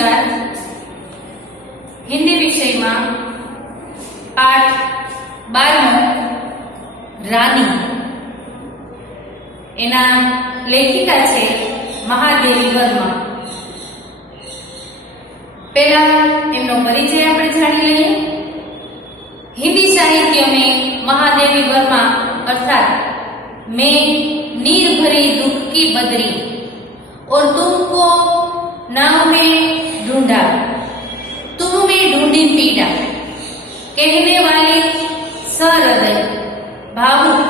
નમસ્કાર. હિન્દી વિષયમાં પાઠ 12 રાની. એના લેખિકા છે મહાદેવી વર્મા. પહેલા એમનો પરિચય આપણે જાણી લઈએ. हिंदी साहित्य में महादेवी वर्मा अर्थात मैं नीर भरी दुख की बदरी और तुमको नाव में ढूंढा, तुम में ढूंढी पीड़ा कहने वाली सहृदय, भावुक,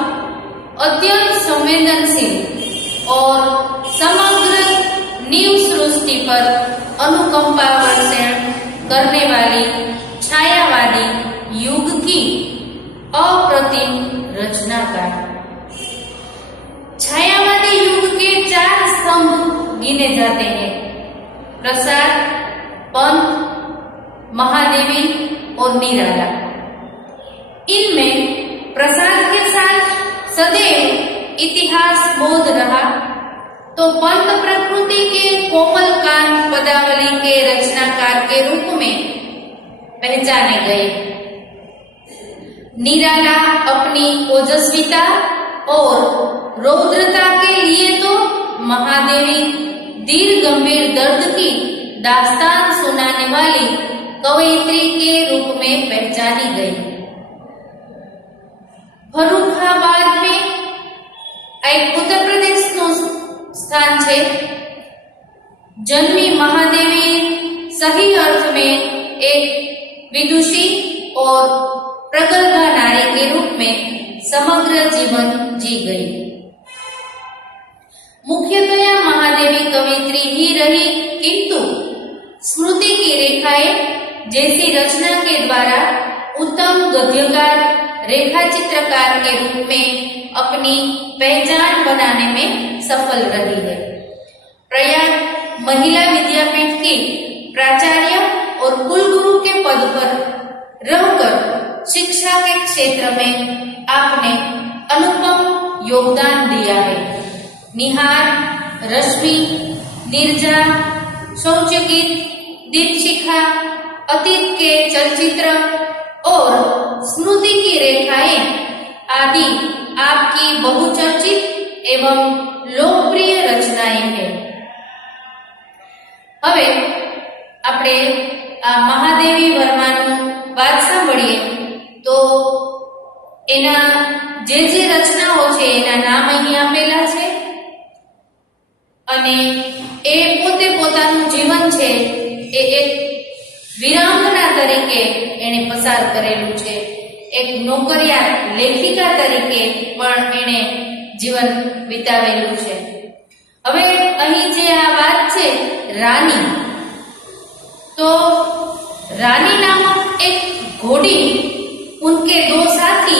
अत्यंत संवेदनशील और समग्र नीव सृष्टि पर अनुकंपा वर्षण करने वाली छायावादी युग की अप्रतिम रचनाकार. छायावादी युग के 4 स्तंभ गिने जाते हैं: प्रसाद, पंत, महादेवी और निराला. इनमें प्रसाद के साथ सदैव इतिहास बोध रहा, तो पंत प्रकृति के कोमल कांत पदावली के रचनाकार के रूप में पहचाने गए. निराला अपनी ओजस्विता और रौद्रता के लिए तो महादेवी दीर्घ गंभीर दर्द की दास्तान सुनाने वाली कवयित्री के रूप में पहचानी गई. फर्रुखाबाद में एक उत्तर प्रदेश स्थान है. जन्मी महादेवी सही अर्थ में एक विदुषी और प्रगल्भा नारी के रूप में समग्र जीवन जी गई. मुख्यतया महादेवी कवयित्री ही रही, किंतु स्मृति की रेखाएं जैसी रचना के द्वारा उत्तम गद्यकार, रेखा चित्रकार के रूप में अपनी पहचान बनाने में सफल रही है. प्रयाग महिला विद्यापीठ की प्राचार्य और कुलगुरु के पद पर रहकर शिक्षा के क्षेत्र में आपने अनुपम योगदान दिया है. निहार, रश्मि, निर्जा, शौचगीत, दीपशिखा, अतीत के चलचित्र और स्मृति की रेखाएं आदि आपकी बहुचर्चित एवं लोकप्रिय रचनाएं हैं. હવે આપણે આ મહાદેવી વર્માનું વાત સાંભળીએ તો એના જે રચનાઓ છે એના નામ અહીં આપેલા છે અને એ પોતે પોતાનું જીવન છે એ એક વીરાંગના તરીકે એણે પસાર કરેલું છે. એક નોકરિયા લેખિકા તરીકે પણ એણે જીવન વિતાવેલું છે. હવે અહીં જે આ વાત છે રાની, तो रानी नामक एक घोड़ी उनके 2 साथी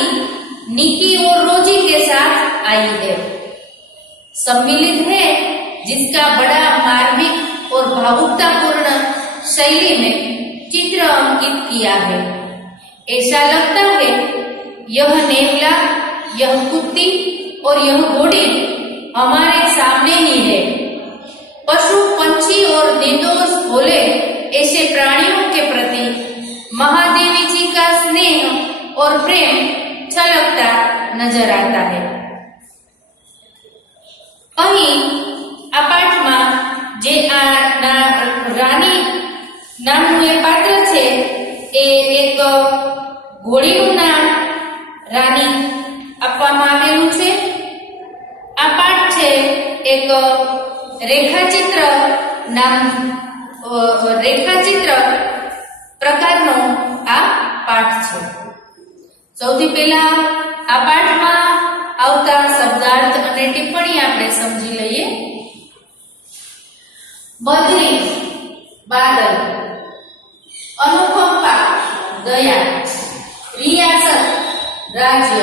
निकी और रोजी के साथ आई है. सम्मिलित है, जिसका बड़ा मार्मिक और भावुकतापूर्ण शैली में चित्र अंकित किया है. ऐसा लगता है यह नेवला, यह कुत्ती और यह घोड़ी हमारे सामने ही है. पशु, पंछी और निर्दोष भोले ऐसे प्राणियों के प्रति महादेवी जी का स्नेह और प्रेम छलकता नजर आता है. અહીં આ પાઠમાં જે આ રાની નામનું એ પાત્ર છે એ એક ઘોડીનું નામ રાની આપવામાં આવેલું છે. આ પાઠ છે એક રેખાચિત્ર પ્રકારનો આ પાઠ છે. સૌથી પહેલા આ પાઠમાં આવતા શબ્દાર્થ અને ટિપ્પણી આપણે સમજી લઈએ. બદરી, બાદલ, अनुकंपा, दया, रियासत, राज्य,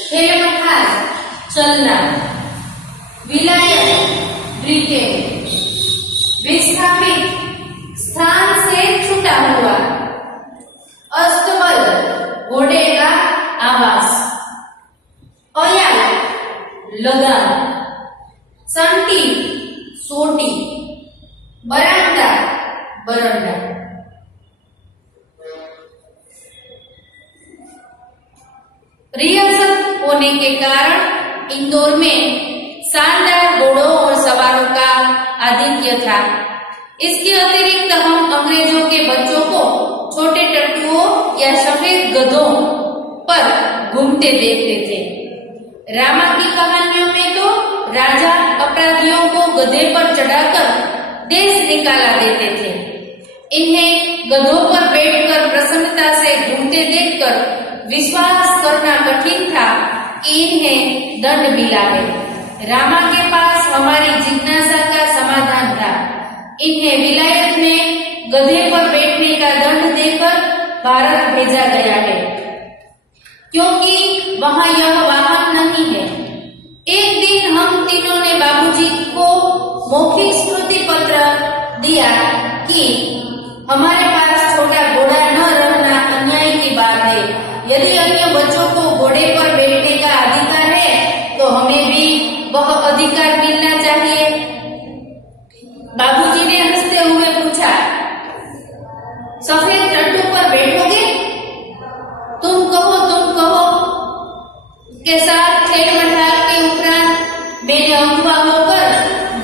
खेमखार, चलना, विलायत, ब्रिटेन, विस्थापित, स्थान से छूटा हुआ, अस्तबल, घोड़े का आवास, अयाल, लगान, संटी, सोटी, बरामदा, बरंडा। रियासत होने के कारण इंदौर में शानदार घोड़ों और सवारों का आधिक्य था। इसके अतिरिक्त हम अंग्रेजों के बच्चों को छोटे टट्टुओं या सफेद गधों पर घूमते देखते थे। रामा की कहानियों में तो राजा अपराधियों को गधे पर चढ़ाकर देश निकाला देते थे। इन्हें गधों पर बैठकर प्रसन्नता से घूमते देखकर विश्वास करना कठिन था कि इन्हें दंड मिला है। रामा के पास हमारी जिज्ञासा का समाधान था। इन्हें विलायत में गधे पर बैठने का दंड देकर भारत भेजा गया है, क्योंकि वहां यह वाहन नहीं है। एक दिन हम तीनों ने बाबूजी को मौखिक स्मृति पत्र दिया कि हमारे पास छोटा घोड़ा न रहना अन्याय की बात है। यदि अन्य बच्चों को घोड़े पर बैठने का अधिकार है तो हमें भी वह अधिकार मिलना चाहिए। बाबूजी ने हंसते हुए पूछा, सफेद टट्टू पर बैठोगे? तुम कहो के साथ खेल मजाक के उपरांत मैंने अगुवा होकर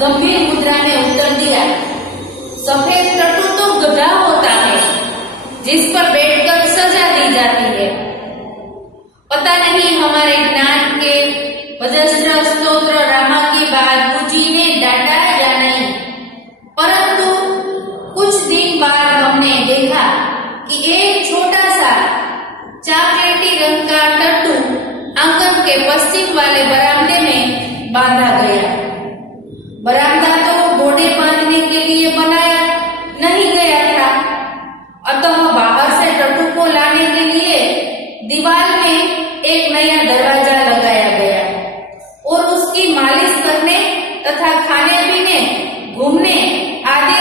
गंभीर मुद्रा में उत्तर दिया, सफेद टट्टू तो गधा होता है जिस पर बैठकर सजा दी जाती है। पता नहीं हमारे ज्ञान के भजस्त्र स्तोत्र रामा की बाबूजी ने डांटा या नहीं, परंतु कुछ दिन बाद हमने देखा कि एक छोटा सा चॉकलेटी रंग का टट्टू आंगन के पश्चिम वाले बरामदे में बांधा गया। बरामदा तो घोड़े बांधने के लिए बनाया नहीं गया था, अतः बाहर से टट्टू को लाने के लिए दीवार में एक नया दरवाजा लगाया गया और उसकी मालिश करने तथा खाने पीने, घूमने आदि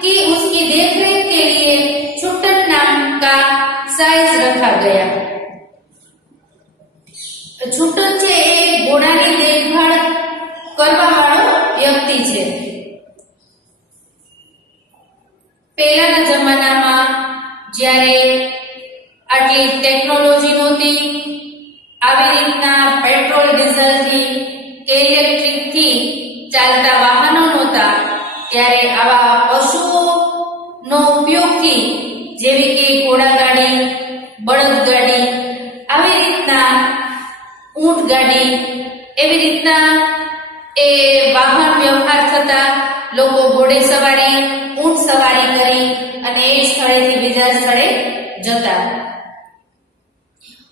की उसकी देखरेख के लिए छुट्टन नाम का साइज रखा गया। छुट्टन છે એ ઘોડાની દેખભાળ કરવા વાળો વ્યક્તિ છે। પહેલાના જમાનામાં જ્યારે આટલી ટેકનોલોજી નહોતી, આવી રીતના પેટ્રોલ ડીઝલથી કે ઇલેક્ટ્રિકથી ચાલતા વાહનો નહોતા, ત્યારે આવા પશુઓનો ઉપયોગથી જેવી કે ઘોડાગાડી, બળદગાડી, આવી રીતના ઊંટ ગાડી, એવી રીતના એ વાહન વ્યવહાર થતા લોકો ઘોડે સવારી, ઊંટ સવારી કરી અને એક સ્થળેથી બીજા સ્થળે જતા।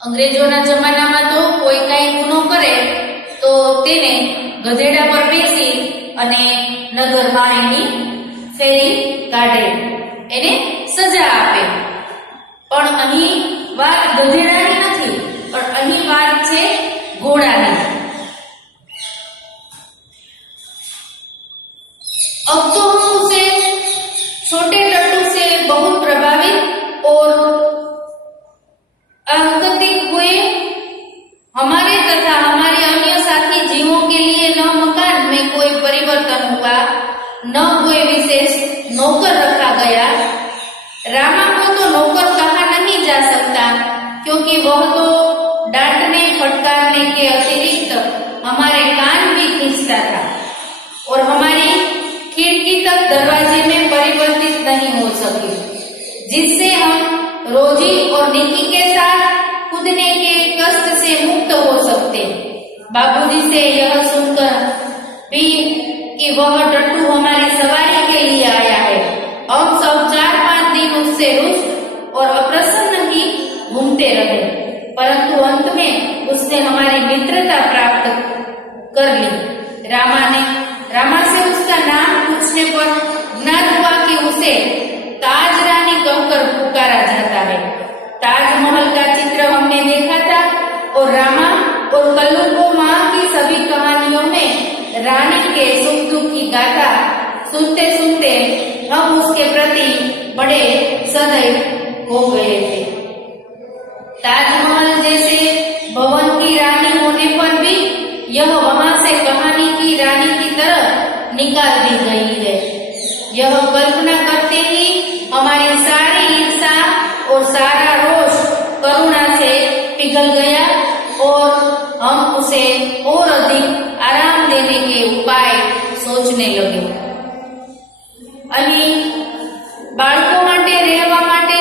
અંગ્રેજોના જમાનામાં તો કોઈ કઈ ગુનો કરે તો તેને ગધેડા પર બેસી અને નગરમાં એની ફેરી કાઢે, એને સજા આપે। પણ અહીં વાત ગધેડાની નથી, પણ અહીં વાત છે घोड़ानी। अब तो हम उसे छोटे टट्टू से बहुत प्रभावित और आकर्षित हुए। हमारे तथा हमारे अन्य साथी जीवों के लिए न मकान में कोई परिवर्तन हुआ, न कोई विशेष नौकर रखा गया। रामा को तो नौकर कहा नहीं जा सकता, क्योंकि वह तो डांटने फटकारने के अतिरिक्त हमारे कान भी खींचता था और हमारी खिड़की तक दरवाजे में परिवर्तित नहीं हो सके, जिससे हम रोजी और नेकी के साथ कूदने के कष्ट से मुक्त हो सकते। बाबूजी से यह सुनकर भी कि वह टट्टू हमारी सवारी के लिए आया है, हम सब 4-5 दिन उससे रुष्ट और अप्रसन्न ही घूमते रहे, परंतु अंत में उसने हमारी मित्रता प्राप्त कर ली। रामा से उसका नाम पूछने पर ज्ञात हुआ कि उसे ताज रानी कहकर पुकारा जाता है। ताजमहल का चित्र हमने देखा था और रामा और कल्लू को माँ की सभी कहानियों में रानी के सुख दुख की गाथा सुनते सुनते हम उसके प्रति बड़े सदैव हो गए थे। ताजमहल जैसे भवन की रानी होने पर भी यह वहां से कहानी की रानी की तरह निकाल दी गई है। यह कल्पना करते ही हमारी सारी ईर्षा और सारा रोष करुणा से पिघल गया और हम उसे और अधिक आराम देने के उपाय सोचने लगे। અને બાળકો માટે રહેવા માટે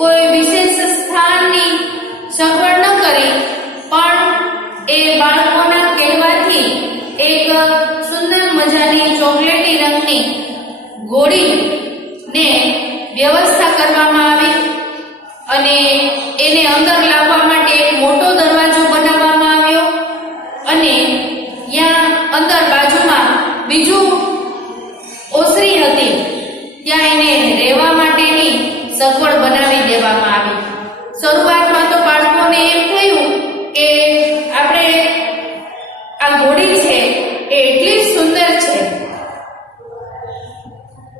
કોઈ વિશેષ સ્થાનની સગવડ ન કરી, પણ એ બાળકોના કહેવાથી એક સુંદર મજાની ચોકલેટી રંગની ઘોડીને વ્યવસ્થા કરવામાં આવી અને એને અંદર લાવવા માટે એક મોટો દરવાજો બનાવવામાં આવ્યો અને ત્યાં અંદર બાજુમાં બીજું ઓસરી હતી, ત્યાં એને રહેવા માટેની સગવડ બનાવી દેવામાં આવી। શરૂઆતમાં તો બાળકોને એમ થયું કે આપણે આ ઘોડી છે એ એટલી સુંદર છે,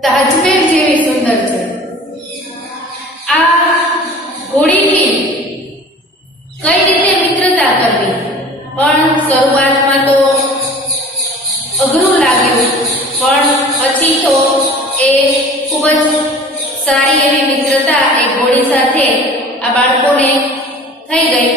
તાજમહેલ જેવી સુંદર છે, આ ઘોડીથી કઈ રીતે મિત્રતા કરવી, પણ શરૂઆતમાં તો અઘરું લાગ્યું, પણ પછી તો એ ખૂબ જ સારી એવી મિત્રતા એ ઘોડી સાથે આ બાળકોને થઈ ગઈ